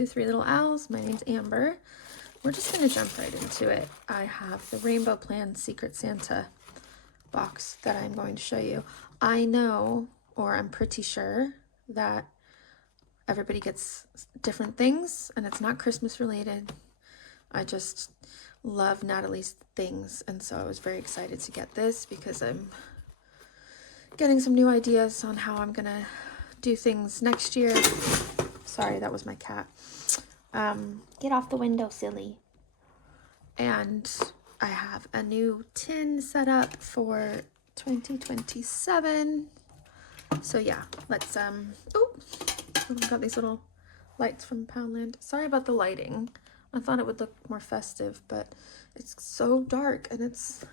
to Three Little Owls. My name's Amber. We're just going to jump right into it. I have the Rainbow Plan Secret Santa box that I'm going to show you. I know, or I'm pretty sure, that everybody gets different things and it's not Christmas related. I just love Natalie's things, and so I was very excited to get this because I'm getting some new ideas on how I'm gonna do things next year. Sorry, that was my cat. Get off the window, silly. And I have a new tin set up for 2027. So yeah, let's oh, I've got these little lights from Poundland. Sorry about the lighting. I thought it would look more festive, but it's so dark and it's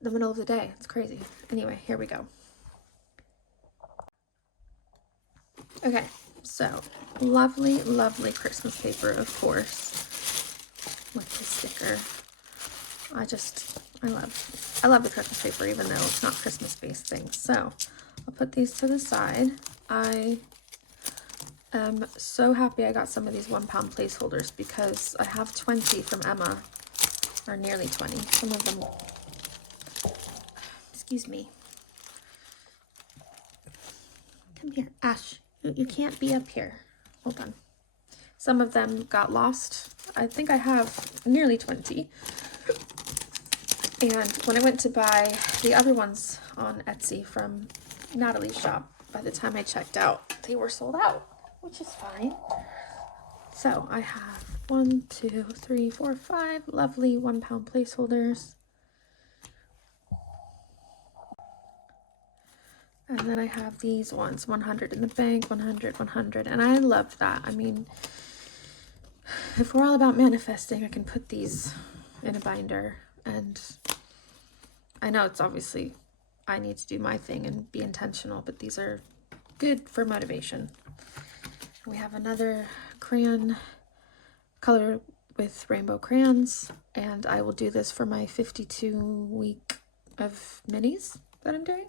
the middle of the day. It's crazy. Anyway, here we go. Okay, so lovely, lovely Christmas paper, of course, with the sticker. I love the Christmas paper, even though it's not Christmas-based things. So I'll put these to the side. I am so happy I got some of these 1 pound placeholders because I have 20 from Emma, or nearly 20. Some of them, excuse me. Come here, Ash. You can't be up here. Hold on. Some of them got lost. I think I have nearly 20. And when I went to buy the other ones on Etsy from Natalie's shop, by the time I checked out, they were sold out, which is fine. So I have 1, 2, 3, 4, 5 lovely 1 pound placeholders. And then I have these ones, 100 in the bank, 100, 100. And I love that. I mean, if we're all about manifesting, I can put these in a binder. And I know it's obviously, I need to do my thing and be intentional, but these are good for motivation. We have another crayon color with rainbow crayons, and I will do this for my 52-week of minis that I'm doing.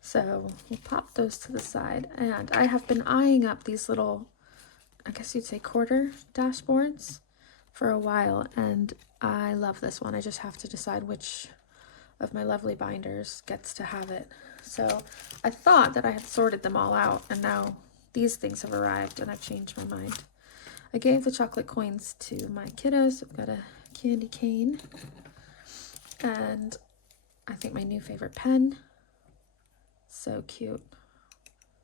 So we'll pop those to the side, and I have been eyeing up these little, I guess you'd say quarter dashboards for a while, and I love this one. I just have to decide which of my lovely binders gets to have it. So I thought that I had sorted them all out, and now these things have arrived and I've changed my mind. I gave the chocolate coins to my kiddos. I've got a candy cane and I think my new favorite pen. So cute.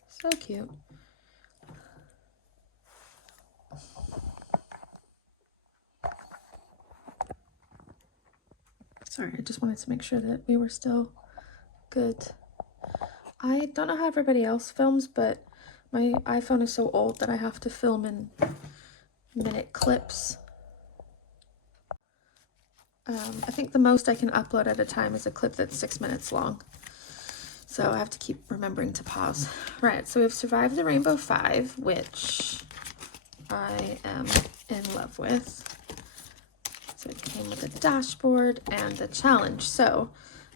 So cute. Sorry, I just wanted to make sure that we were still good. I don't know how everybody else films, but my iPhone is so old that I have to film in minute clips. I think the most I can upload at a time is a clip that's 6 minutes long. So I have to keep remembering to pause. Right, so we've survived the Rainbow 5, which I am in love with. So it came with a dashboard and a challenge. So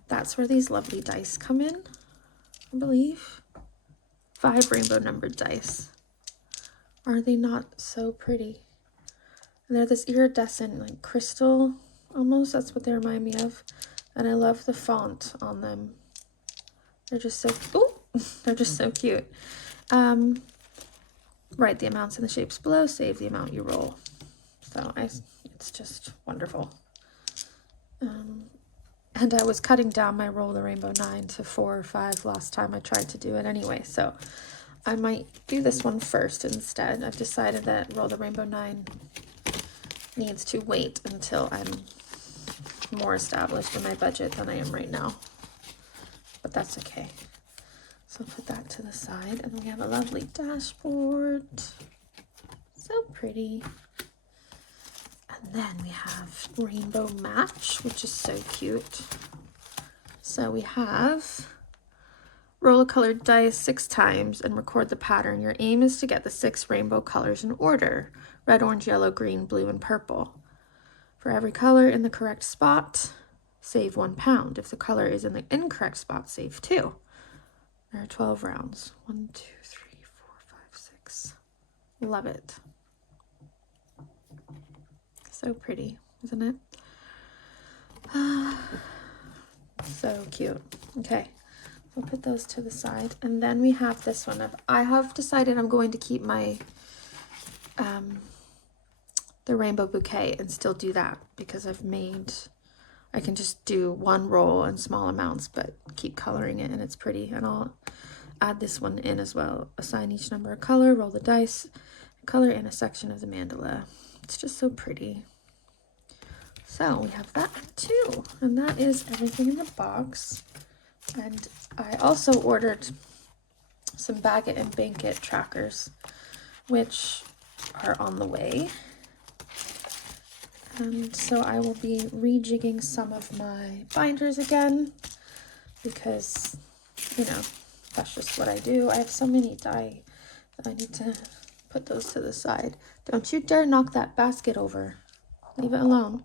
that's where these lovely dice come in, I believe. 5 rainbow numbered dice. Are they not so pretty? And they're this iridescent, like crystal almost. That's what they remind me of. And I love the font on them. They're just so, ooh, they're just so cute. Write the amounts and the shapes below, save the amount you roll. So it's just wonderful. And I was cutting down my Roll the Rainbow 9 to 4 or 5 last time I tried to do it anyway. So I might do this one first instead. I've decided that Roll the Rainbow 9 needs to wait until I'm more established in my budget than I am right now. But that's okay. So I'll put that to the side, and we have a lovely dashboard. So pretty. And then we have Rainbow Match, which is so cute. So we have roll a colored dice 6 times and record the pattern. Your aim is to get the 6 rainbow colors in order: red, orange, yellow, green, blue, and purple. For every color in the correct spot, save 1 pound. If the color is in the incorrect spot, save 2. There are 12 rounds. 1, 2, 3, 4, 5, 6. Love it. So pretty, isn't it? So cute. Okay, so put those to the side, and then we have this one. I have decided I'm going to keep my the rainbow bouquet and still do that, because I can just do one roll in small amounts but keep coloring it, and it's pretty. And I'll add this one in as well. Assign each number a color, roll the dice, color in a section of the mandala. It's just so pretty. So we have that too, and that is everything in the box. And I also ordered some Bagot and Bankit trackers, which are on the way. And so I will be rejigging some of my binders again, because, you know, that's just what I do. I have so many die that I need to put those to the side. Don't you dare knock that basket over. Leave it alone.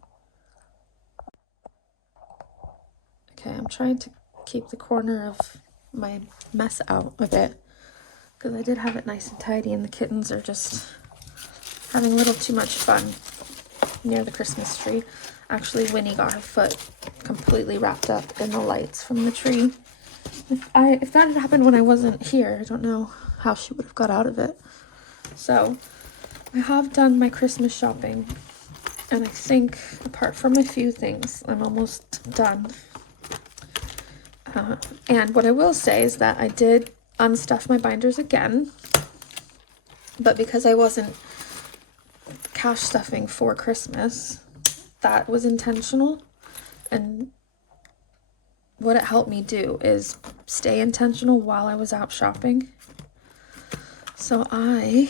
Okay, I'm trying to keep the corner of my mess out a bit, because I did have it nice and tidy, and the kittens are just having a little too much fun near the Christmas tree. Actually, Winnie got her foot completely wrapped up in the lights from the tree. If that had happened when I wasn't here, I don't know how she would have got out of it. So I have done my Christmas shopping, and I think, apart from a few things, I'm almost done. And what I will say is that I did unstuff my binders again, but because I wasn't cash stuffing for Christmas, that was intentional. And what it helped me do is stay intentional while I was out shopping. So I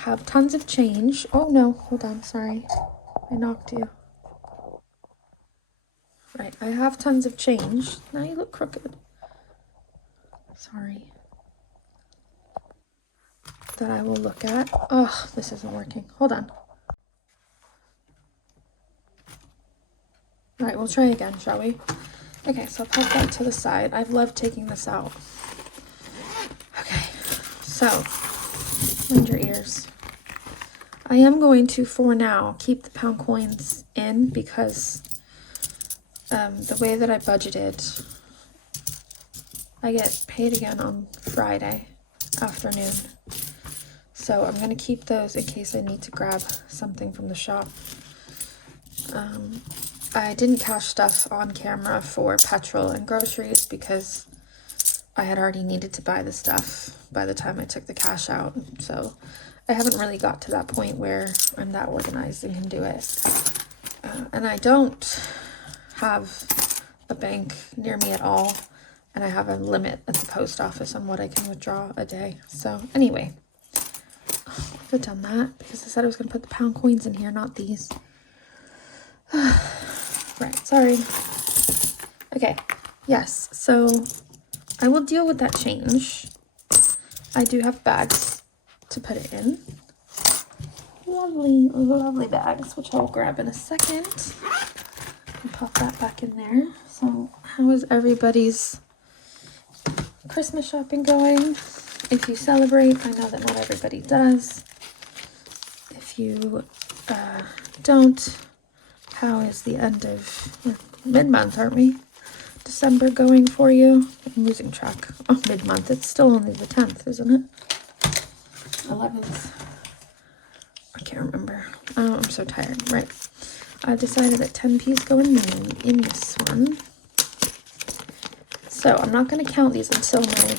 have tons of change. Oh no, hold on, sorry, I knocked you. Right, I have tons of change. Now you look crooked. Sorry. That I will look at. Oh, this isn't working. Hold on. All right, we'll try again, shall we? Okay, so I'll pop that to the side. I've loved taking this out. Okay, so mind your ears. I am going to, for now, keep the pound coins in, because the way that I budgeted, I get paid again on Friday afternoon. So I'm going to keep those in case I need to grab something from the shop. I didn't cash stuff on camera for petrol and groceries because I had already needed to buy the stuff by the time I took the cash out. So I haven't really got to that point where I'm that organized and can do it. And I don't have a bank near me at all. And I have a limit at the post office on what I can withdraw a day. So anyway, I have done that because I said I was going to put the pound coins in here, not these. Right, sorry. Okay, yes, so I will deal with that change. I do have bags to put it in. Lovely, lovely bags, which I'll grab in a second. And pop that back in there. So how is everybody's Christmas shopping going? If you celebrate, I know that not everybody does. If you don't, how is the end of mid-month, aren't we? December going for you? I'm losing track. Oh, mid-month. It's still only the 10th, isn't it? 11th. I can't remember. Oh, I'm so tired. Right. I've decided that 10p's go in this one. So I'm not going to count these until my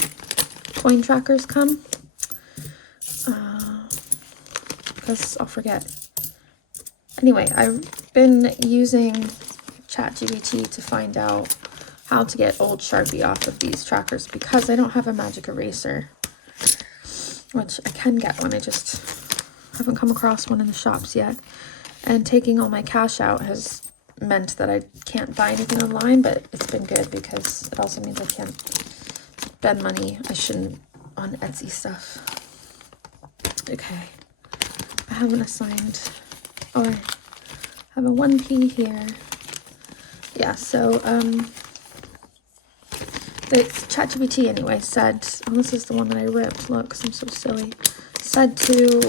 coin trackers come, because I'll forget. Anyway, I've been using ChatGPT to find out how to get old Sharpie off of these trackers, because I don't have a magic eraser, which I can get one. I just haven't come across one in the shops yet. And taking all my cash out has meant that I can't buy anything online, but it's been good because it also means I can't spend money I shouldn't on Etsy stuff. Okay, I haven't assigned, oh, I have a 1p here. Yeah, so the ChatGPT anyway said, and this is the one that I ripped, look, 'cause I'm so silly, said to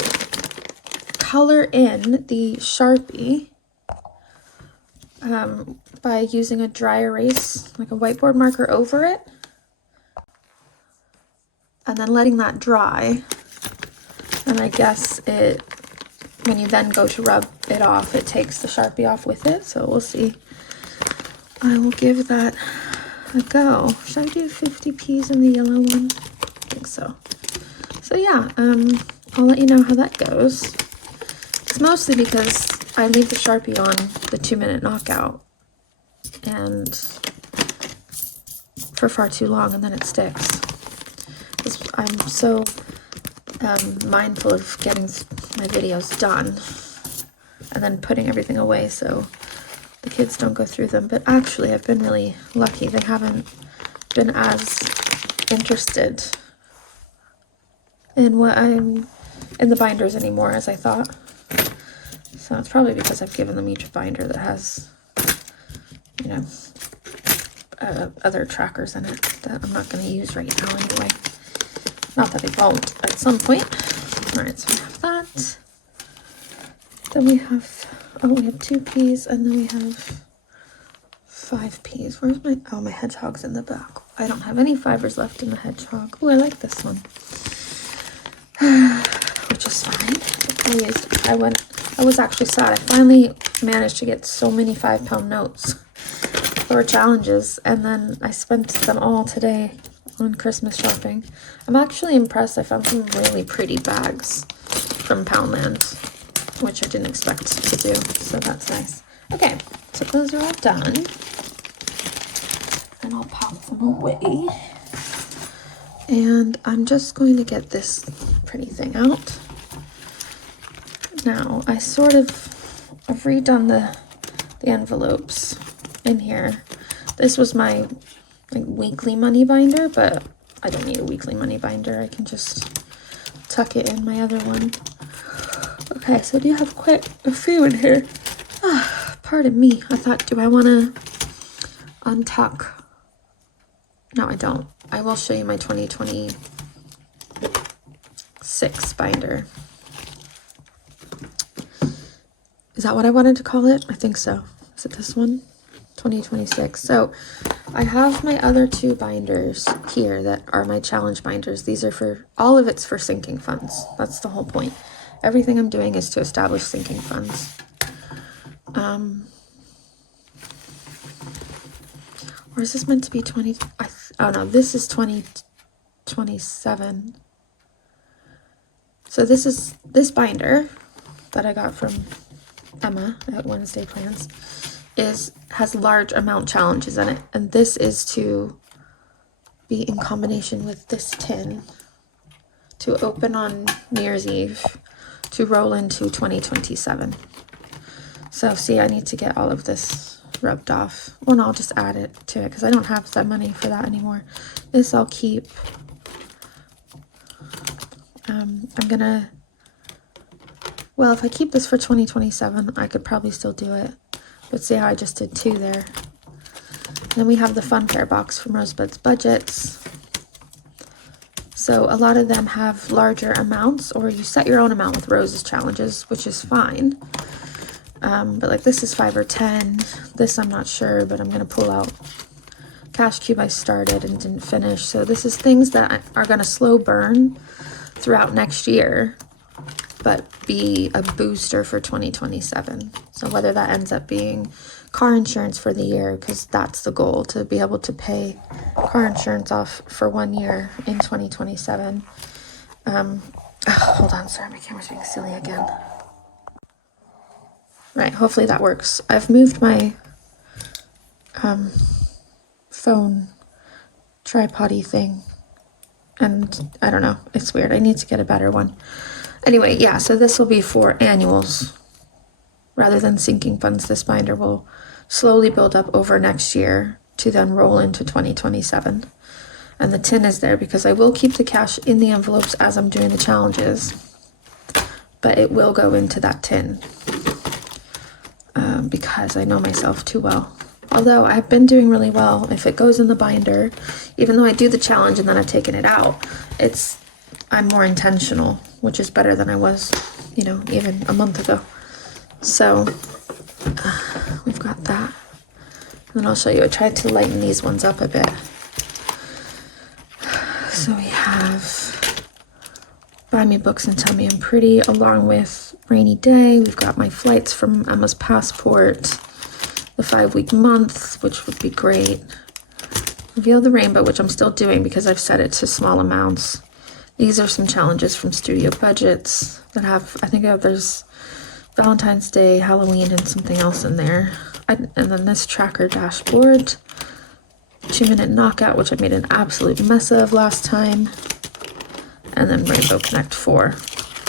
color in the Sharpie by using a dry erase, like a whiteboard marker over it, and then letting that dry. And I guess it, when you then go to rub it off, it takes the Sharpie off with it. So we'll see. I will give that a go. Should I do 50 P's in the yellow one? I think so. So yeah, I'll let you know how that goes. It's mostly because I leave the Sharpie on the 2-minute knockout and for far too long, and then it sticks. I'm so mindful of getting my videos done and then putting everything away so the kids don't go through them. But actually, I've been really lucky. They haven't been as interested in what I'm in the binders anymore as I thought. So it's probably because I've given them each a binder that has, you know, other trackers in it that I'm not going to use right now anyway. Not that they won't at some point. All right, so we have that. Then we have, oh, we have 2 P's, and then we have 5 P's. Where's my, oh, my hedgehog's in the back. I don't have any fibers left in the hedgehog. Oh, I like this one. Which is fine. I was actually sad. I finally managed to get so many 5-pound notes for challenges, and then I spent them all today on Christmas shopping. I'm actually impressed. I found some really pretty bags from Poundland, which I didn't expect to do, so that's nice. Okay, so those are all done, and I'll pop them away. And I'm just going to get this pretty thing out. Now, I've redone the envelopes in here. This was my weekly money binder, but I don't need a weekly money binder. I can just tuck it in my other one. Okay, so I do have quite a few in here. Pardon me. I thought, do I want to untuck? No, I don't. I will show you my 2026 binder. Is that what I wanted to call it? I think so. Is it this one? 2026. So I have my other 2 binders here that are my challenge binders. These are for, all of it's for sinking funds. That's the whole point. Everything I'm doing is to establish sinking funds. Or is this meant to be 20? Oh no, this is 2027. So this binder that I got from Emma at Wednesday Plans has large amount challenges in it, and this is to be in combination with this tin to open on New Year's Eve to roll into 2027. So see, I need to get all of this rubbed off. Well, no, I'll just add it to it because I don't have the money for that anymore. This I'll keep. I'm gonna, well, if I keep this for 2027, I could probably still do it. But see how I just did 2 there. And then we have the Fun Fair box from Rosebud's Budgets. So a lot of them have larger amounts, or you set your own amount with Rose's challenges, which is fine. But like this is 5 or 10. This I'm not sure, but I'm going to pull out. Cash Cube I started and didn't finish. So this is things that are going to slow burn throughout next year, but be a booster for 2027. So whether that ends up being car insurance for the year, because that's the goal, to be able to pay car insurance off for 1 year in 2027. Hold on, sorry, my camera's being silly again. Right, hopefully that works. I've moved my phone tripod-y thing, and I don't know, it's weird. I need to get a better one. Anyway, yeah, so this will be for annuals rather than sinking funds. This binder will slowly build up over next year to then roll into 2027. And the tin is there because I will keep the cash in the envelopes as I'm doing the challenges, but it will go into that tin because I know myself too well. Although I've been doing really well, if it goes in the binder, even though I do the challenge and then I've taken it out, I'm more intentional, which is better than I was, you know, even a month ago. So we've got that. And then I'll show you, I tried to lighten these ones up a bit. So we have Buy Me Books and Tell Me I'm Pretty, along with Rainy Day. We've got my flights from Emma's Passport, the 5-week month, which would be great. Reveal the Rainbow, which I'm still doing because I've set it to small amounts. These are some challenges from Studio Budgets that have, I think there's Valentine's Day, Halloween, and something else in there. And then this tracker dashboard, 2-minute knockout, which I made an absolute mess of last time. And then Rainbow Connect 4.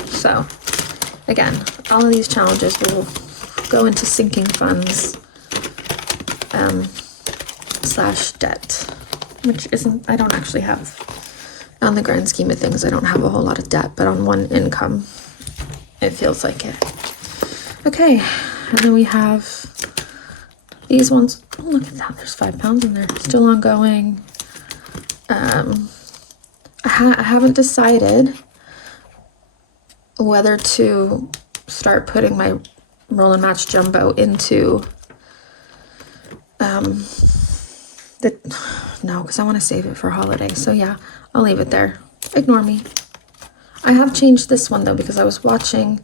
So again, all of these challenges will go into sinking funds / debt, which isn't, I don't actually have, on the grand scheme of things, I don't have a whole lot of debt, but on one income, it feels like it. Okay, and then we have these ones. Oh, look at that, there's £5 in there, still ongoing. I haven't decided whether to start putting my Roll and Match Jumbo into no, because I want to save it for holiday. So yeah, I'll leave it there. Ignore me. I have changed this one though, because I was watching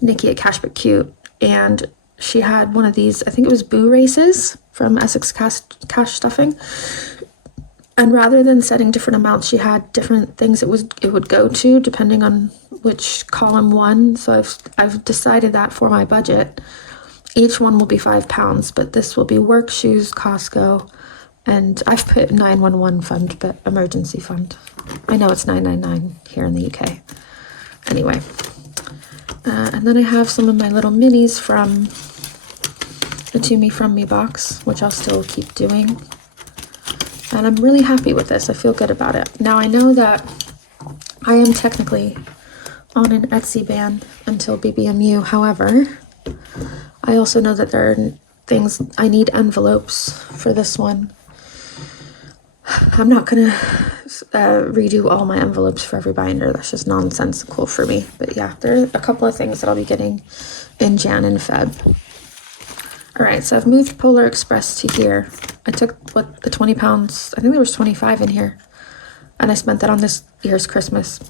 Nikki at Cash But Cute, and she had one of these, I think it was Boo Races from Essex Cash Stuffing. And rather than setting different amounts, she had different things it would go to depending on which column won. So I've decided that for my budget, each one will be £5, but this will be work, shoes, Costco, and I've put 911 fund, but emergency fund. I know it's 999 here in the UK. Anyway, and then I have some of my little minis from the To Me From Me box, which I'll still keep doing. And I'm really happy with this. I feel good about it. Now I know that I am technically on an Etsy ban until BBMU. However, I also know that there are things, I need envelopes for this one. I'm not gonna redo all my envelopes for every binder. That's just nonsensical for me. But yeah, there are a couple of things that I'll be getting in Jan and Feb. All right, so I've moved Polar Express to here. I took the £20, I think there was 25 in here, and I spent that on this year's Christmas.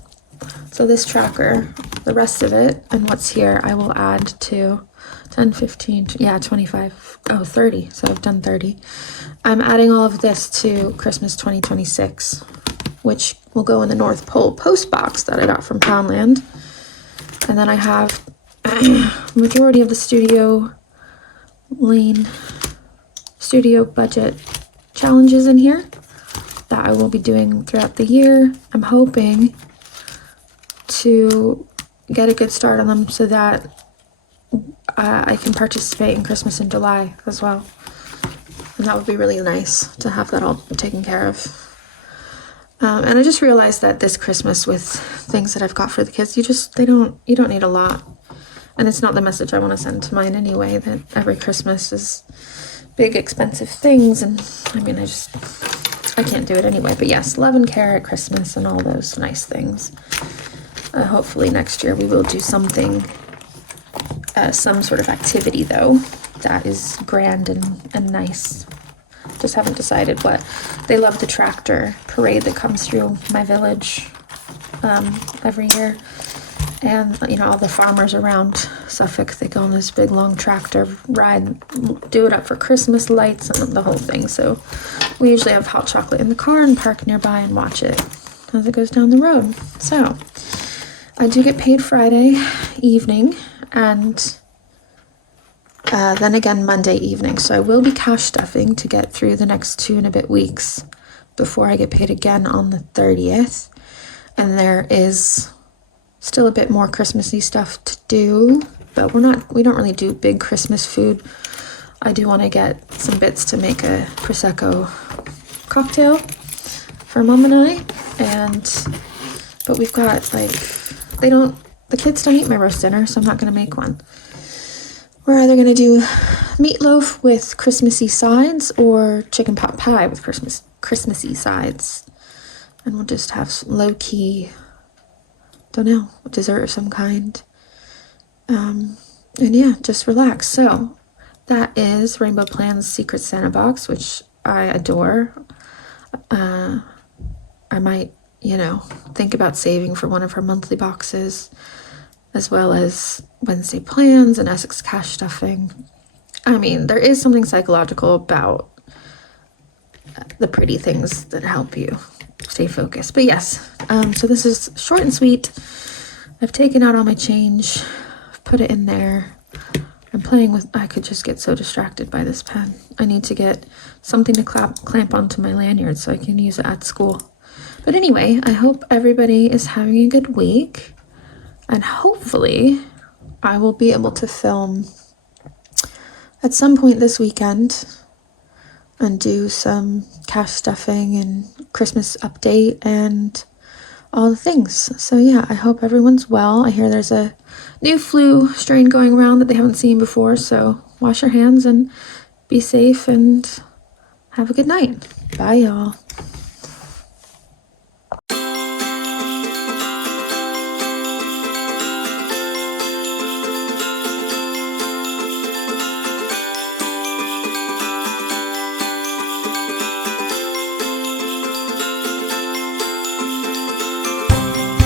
So this tracker, the rest of it and what's here, I will add to 10, 15, yeah, 25, oh, 30. So I've done 30. I'm adding all of this to Christmas 2026, which will go in the North Pole post box that I got from Poundland. And then I have majority of the Studio Budget challenges in here that I will be doing throughout the year. I'm hoping to get a good start on them so that I can participate in Christmas in July as well. And that would be really nice to have that all taken care of. And I just realized that this Christmas, with things that I've got for the kids, you don't need a lot. And it's not the message I want to send to mine anyway, that every Christmas is big expensive things. And I mean, I can't do it anyway. But yes, love and care at Christmas and all those nice things. Hopefully next year we will do something, some sort of activity though, that is grand and nice. Just haven't decided what. They love the tractor parade that comes through my village every year. And, you know, all the farmers around Suffolk, they go on this big long tractor ride, do it up for Christmas lights and the whole thing. So we usually have hot chocolate in the car and park nearby and watch it as it goes down the road. So I do get paid Friday evening and then again Monday evening. So I will be cash stuffing to get through the next 2 and a bit weeks before I get paid again on the 30th. And there is still a bit more Christmassy stuff to do, but we don't really do big Christmas food. I do want to get some bits to make a Prosecco cocktail for Mom and I, but we've got like, the kids don't eat my roast dinner, so I'm not going to make one. We're either going to do meatloaf with Christmassy sides or chicken pot pie with Christmassy sides, and we'll just have low-key don't know, dessert of some kind. And yeah, just relax. So that is Rainbow Plan's Secret Santa box, which I adore. I might, you know, think about saving for one of her monthly boxes, as well as Wednesday Plans and Essex Cash Stuffing. I mean, there is something psychological about the pretty things that help you stay focused. But yes, so this is short and sweet. I've taken out all my change, I've put it in there. I'm playing with, I could just get so distracted by this pen. I need to get something to clamp onto my lanyard so I can use it at school. But anyway, I hope everybody is having a good week, and hopefully I will be able to film at some point this weekend and do some cash stuffing and Christmas update and all the things. So yeah, I hope everyone's well. I hear there's a new flu strain going around that they haven't seen before, so wash your hands and be safe and have a good night. Bye, y'all.